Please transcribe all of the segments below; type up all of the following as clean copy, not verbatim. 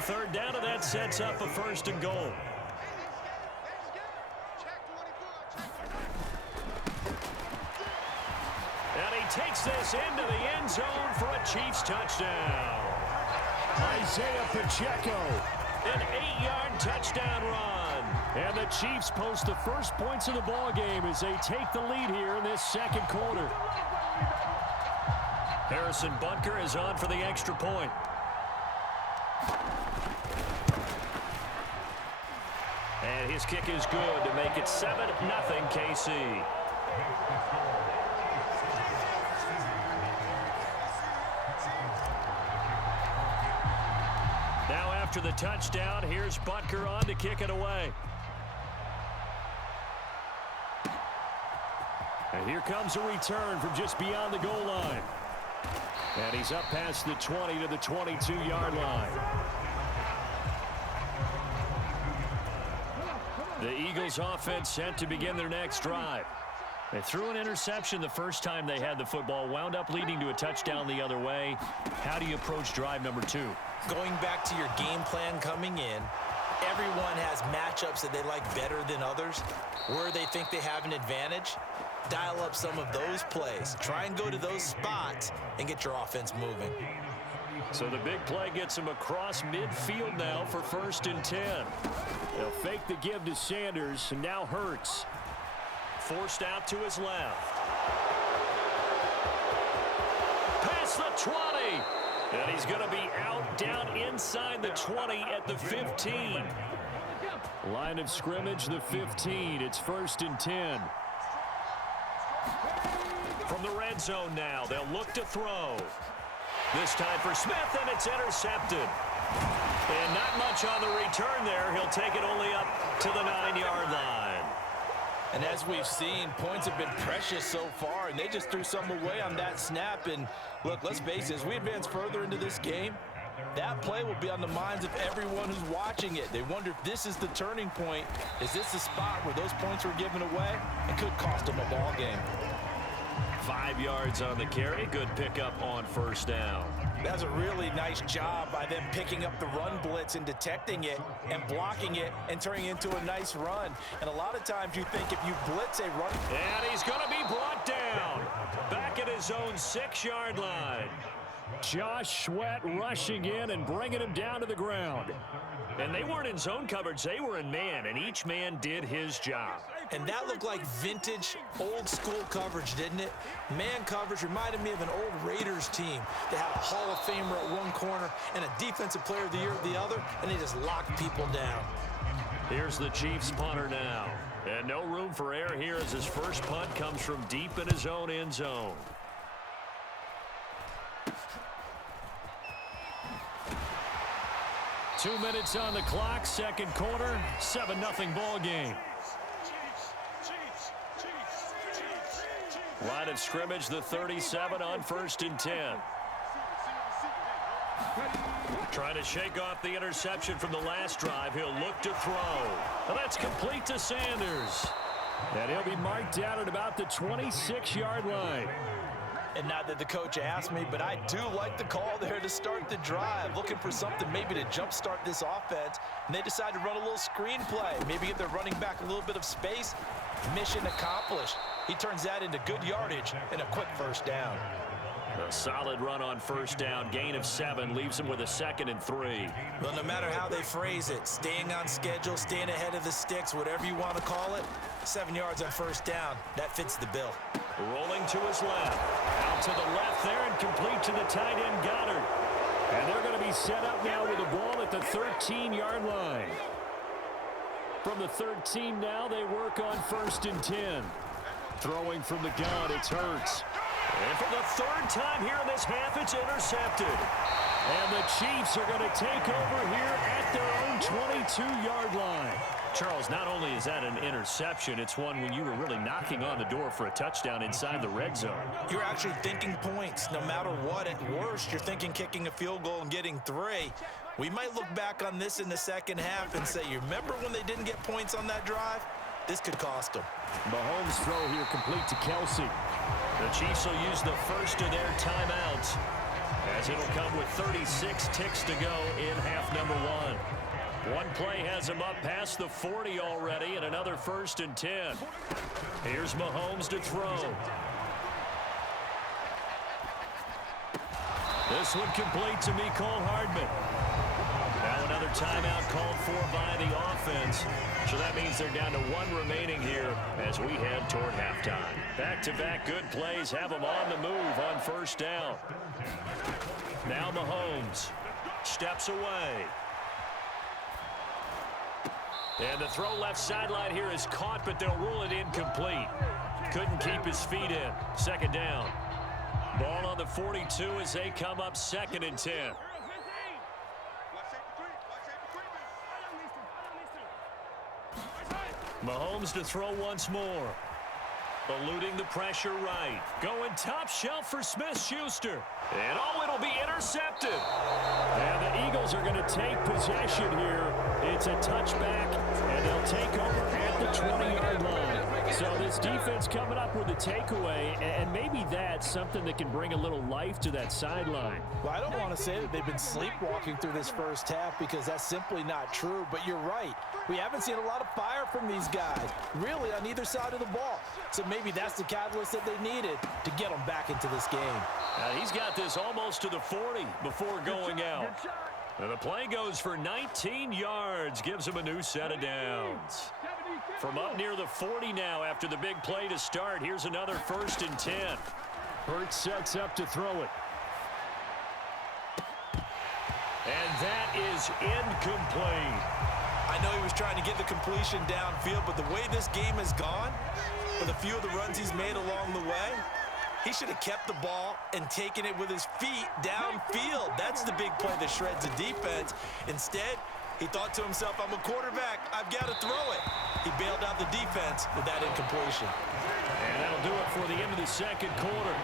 on third down, and that sets up a 1st and goal. And he takes this into the end zone for a Chiefs touchdown. Isaiah Pacheco. An 8-yard touchdown run. And the Chiefs post the first points of the ball game as they take the lead here in this second quarter. Harrison Butker is on for the extra point. And his kick is good to make it 7-0 KC. Now after the touchdown, here's Butker on to kick it away. And here comes a return from just beyond the goal line. And he's up past the 20 to the 22-yard line. The Eagles offense set to begin their next drive. They threw an interception the first time they had the football, wound up leading to a touchdown the other way. How do you approach drive number 2? Going back to your game plan coming in, everyone has matchups that they like better than others. Where they think they have an advantage, dial up some of those plays. Try and go to those spots and get your offense moving. So the big play gets him across midfield now for 1st and 10. They'll fake the give to Sanders, and now Hurts. Forced out to his left. Past the 20. And he's going to be out down inside the 20 at the 15. Line of scrimmage, the 15. It's 1st and 10. From the red zone now, they'll look to throw. This time for Smith, and it's intercepted. And not much on the return there. He'll take it only up to the 9-yard line. And as we've seen, points have been precious so far, and they just threw some away on that snap. And look, let's face it, as we advance further into this game, that play will be on the minds of everyone who's watching it. They wonder if this is the turning point. Is this the spot where those points were given away? It could cost them a ball game. 5 yards on the carry. Good pickup on 1st down. That's a really nice job by them picking up the run blitz and detecting it and blocking it and turning it into a nice run. And a lot of times you think if you blitz a run. And he's going to be brought down. Back at his own 6-yard line. Josh Sweat rushing in and bringing him down to the ground. And they weren't in zone coverage. They were in man, and each man did his job. And that looked like vintage, old-school coverage, didn't it? Man coverage reminded me of an old Raiders team that had a Hall of Famer at one corner and a Defensive Player of the Year at the other, and they just locked people down. Here's the Chiefs punter now. And no room for error here as his first punt comes from deep in his own end zone. Two minutes on the clock, second quarter, 7-0 ball game. Line of scrimmage, the 37 on 1st and 10. Trying to shake off the interception from the last drive. He'll look to throw. And that's complete to Sanders. And he'll be marked down at about the 26-yard line. And not that the coach asked me, but I do like the call there to start the drive. Looking for something maybe to jumpstart this offense. And they decide to run a little screen play. Maybe give their running back a little bit of space. Mission accomplished. He turns that into good yardage and a quick 1st down. A solid run on 1st down. Gain of 7 leaves him with a 2nd and 3. Well, no matter how they phrase it, staying on schedule, staying ahead of the sticks, whatever you want to call it, 7 yards on 1st down. That fits the bill. Rolling to his left. Out to the left there and complete to the tight end Goddard. And they're going to be set up now with the ball at the 13-yard line. From the 13 now, they work on 1st and 10. Throwing from the gun, it's Hurts. And for the 3rd time here in this half, it's intercepted. And the Chiefs are going to take over here at their own 22-yard line. Charles, not only is that an interception, it's one when you were really knocking on the door for a touchdown inside the red zone. You're actually thinking points. No matter what, at worst, you're thinking kicking a field goal and getting 3. We might look back on this in the second half and say, you remember when they didn't get points on that drive? This could cost them. Mahomes' throw here complete to Kelsey. The Chiefs will use the first of their timeouts. as it'll come with 36 ticks to go in half number one. One play has him up past the 40 already, and another 1st and 10. Here's Mahomes to throw. This one complete to Mecole Hardman. Now another timeout called for by the offense. So that means they're down to one remaining here as we head toward halftime. Back-to-back good plays have them on the move on 1st down. Now Mahomes steps away. And the throw left sideline here is caught, but they'll rule it incomplete. Couldn't keep his feet in. 2nd down. Ball on the 42 as they come up 2nd and 10. Mahomes to throw once more. Eluding the pressure right. Going top shelf for Smith-Schuster. And it'll be intercepted. And the Eagles are going to take possession here. It's a touchback, and they'll take over at the 20-yard line. So this defense coming up with a takeaway, and maybe that's something that can bring a little life to that sideline. Well, I don't want to say that they've been sleepwalking through this first half because that's simply not true, but you're right. We haven't seen a lot of fire from these guys, really, on either side of the ball. So maybe that's the catalyst that they needed to get them back into this game. He's got this almost to the 40 before going out. And the play goes for 19 yards, gives him a new set of downs. From up near the 40 now after the big play to start, here's another 1st and 10. Hurts sets up to throw it. And that is incomplete. I know he was trying to get the completion downfield, but the way this game has gone, with a few of the runs he's made along the way, he should have kept the ball and taken it with his feet downfield. That's the big play that shreds the defense. Instead, he thought to himself, I'm a quarterback, I've got to throw it. He bailed out the defense with that incompletion. And that'll do it for the end of the 2nd quarter.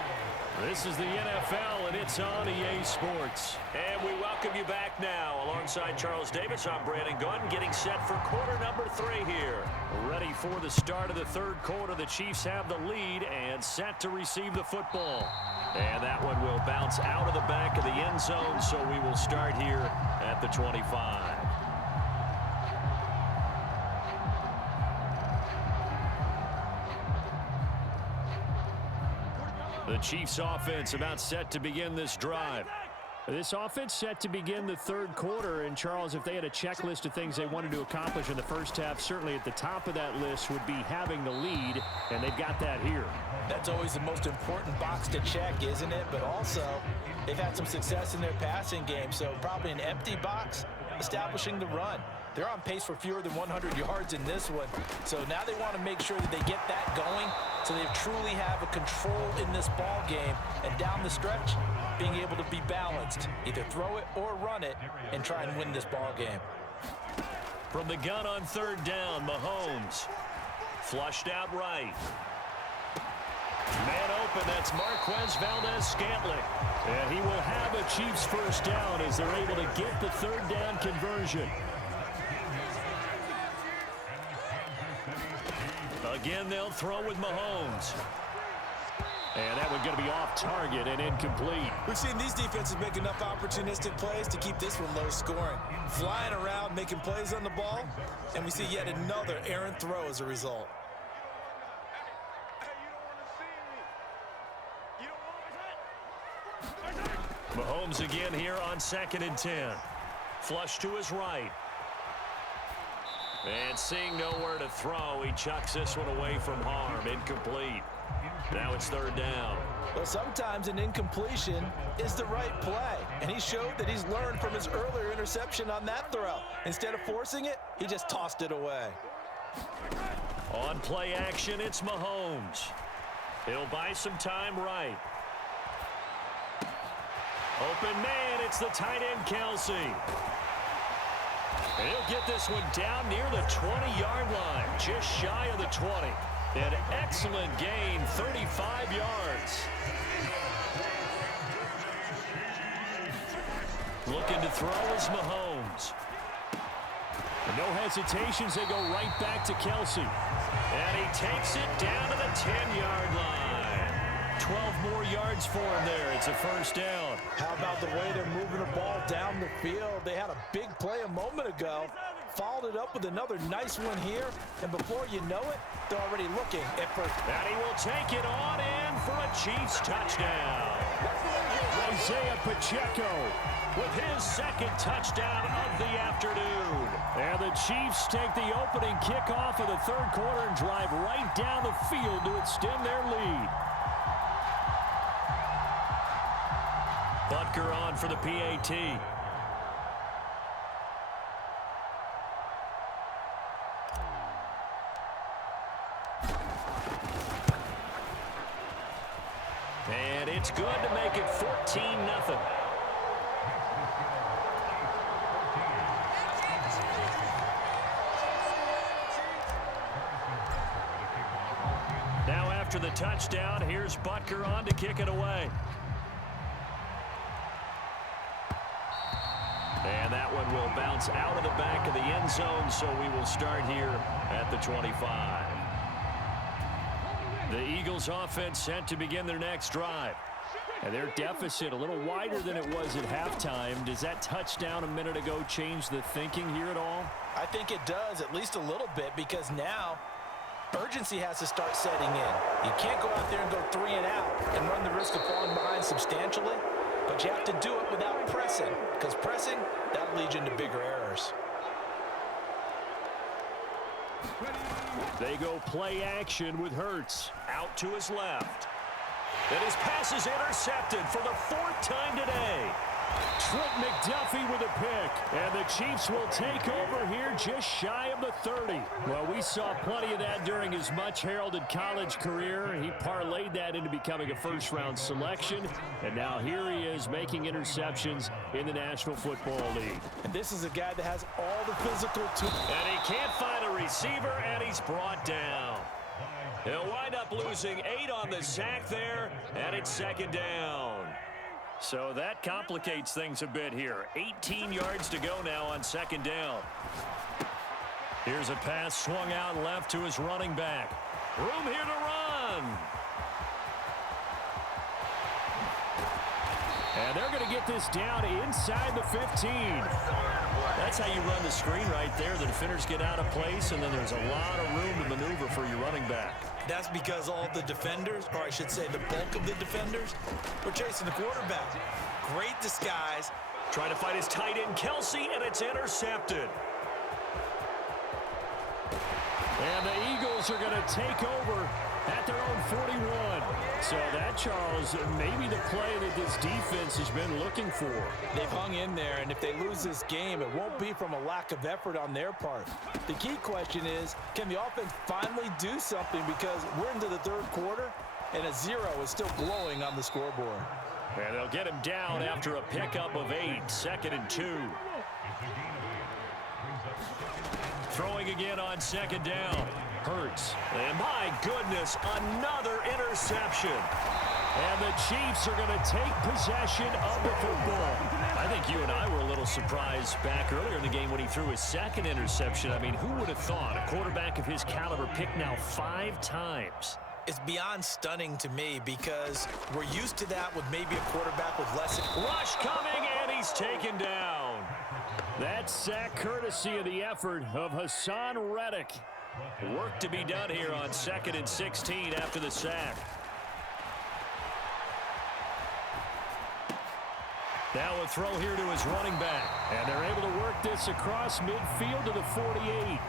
This is the NFL, and it's on EA Sports. And we welcome you back now. Alongside Charles Davis, I'm Brandon Gaudin, getting set for quarter number 3 here. Ready for the start of the 3rd quarter. The Chiefs have the lead and set to receive the football. And that one will bounce out of the back of the end zone, so we will start here at the 25. The Chiefs offense about set to begin this drive. This offense set to begin the 3rd quarter, and Charles, if they had a checklist of things they wanted to accomplish in the first half, certainly at the top of that list would be having the lead, and they've got that here. That's always the most important box to check, isn't it? But also, they've had some success in their passing game, so probably an empty box establishing the run. They're on pace for fewer than 100 yards in this one, so now they want to make sure that they get that going so they truly have a control in this ball game, and down the stretch, being able to be balanced, either throw it or run it, and try and win this ball game. From the gun on 3rd down, Mahomes flushed out right. Man open, that's Marquez Valdez-Scantling. And he will have a Chiefs 1st down as they're able to get the 3rd down conversion. Again, they'll throw with Mahomes. And that one's going to be off target and incomplete. We've seen these defenses make enough opportunistic plays to keep this one low scoring. Flying around, making plays on the ball, and we see yet another errant throw as a result. Mahomes again here on 2nd and 10. Flush to his right. And seeing nowhere to throw, he chucks this one away from harm. Incomplete. Now it's 3rd down. Well, sometimes an incompletion is the right play, and he showed that he's learned from his earlier interception on that throw. Instead of forcing it, he just tossed it away. On play action, it's Mahomes. He'll buy some time right. Open man, it's the tight end, Kelsey. And he'll get this one down near the 20-yard line, just shy of the 20. An excellent gain, 35 yards. Looking to throw is Mahomes. No hesitations, they go right back to Kelsey. And he takes it down to the 10-yard line. 12 more yards for him there. It's a first down. How about the way they're moving the ball down the field? They had a big play a moment ago, followed it up with another nice one here, and before you know it, they're already looking at first. And he will take it on in for a Chiefs touchdown. Isaiah Pacheco With his second touchdown of the afternoon. And the Chiefs take the opening kickoff of the third quarter and drive right down the field to extend their lead. Butker on for the PAT. And it's good to make it 14-0. Now after the touchdown, here's Butker on to kick it away. And that one will bounce out of the back of the end zone, so we will start here at the 25. The Eagles offense set to begin their next drive. And their deficit a little wider than it was at halftime. Does that touchdown a minute ago change the thinking here at all? I think it does, at least a little bit, because now urgency has to start setting in. You can't go out there and go 3 and out and run the risk of falling behind substantially, but you have to do it without pressing, because pressing, that'll lead you into bigger errors. They go play action with Hurts. Out to his left. And his pass is intercepted for the 4th time today. Trent McDuffie with a pick. And the Chiefs will take over here just shy of the 30. Well, we saw plenty of that during his much-heralded college career. He parlayed that into becoming a first-round selection. And now here he is making interceptions in the National Football League. And this is a guy that has all the physical tools. And he can't find a receiver, and he's brought down. He'll wind up losing 8 on the sack there, and it's 2nd down. So that complicates things a bit here. 18 yards to go now on 2nd down. Here's a pass swung out left to his running back. Room here to run. And they're going to get this down inside the 15. That's how you run the screen right there. The defenders get out of place, and then there's a lot of room to maneuver for your running back. That's because all the defenders, or I should say the bulk of the defenders, were chasing the quarterback. Great disguise. Trying to fight his tight end, Kelsey, and it's intercepted. And the Eagles are going to take over at their own 41. So that, Charles, maybe the play that this defense has been looking for. They've hung in there, and if they lose this game, it won't be from a lack of effort on their part. The key question is, can the offense finally do something, because we're into the third quarter, and a 0 is still glowing on the scoreboard. And they'll get him down after a pickup of 8, 2nd and 2. Throwing again on 2nd down. Hurts. And my goodness, another interception. And the Chiefs are going to take possession of the football. I think you and I were a little surprised back earlier in the game when he threw his 2nd interception. I mean, who would have thought a quarterback of his caliber picked now 5 times? It's beyond stunning to me, because we're used to that with maybe a quarterback with less. Rush coming, and he's taken down. That sack courtesy of the effort of Hassan Reddick. Work to be done here on 2nd and 16 after the sack. Now a throw here to his running back. And they're able to work this across midfield to the 48.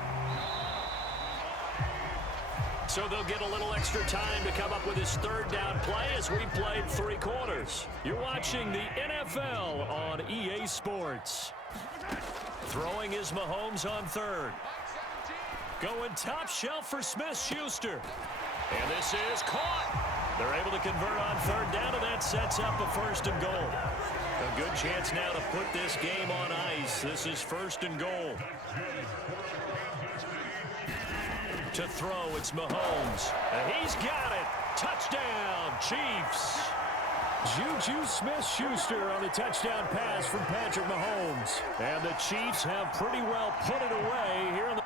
So they'll get a little extra time to come up with his 3rd down play as we played 3 quarters. You're watching the NFL on EA Sports. Throwing is Mahomes on 3rd. Going top shelf for Smith-Schuster. And this is caught. They're able to convert on 3rd down, and that sets up a 1st and goal. A good chance now to put this game on ice. This is 1st and goal. To throw, it's Mahomes. And he's got it. Touchdown, Chiefs. Juju Smith-Schuster on the touchdown pass from Patrick Mahomes. And the Chiefs have pretty well put it away here in the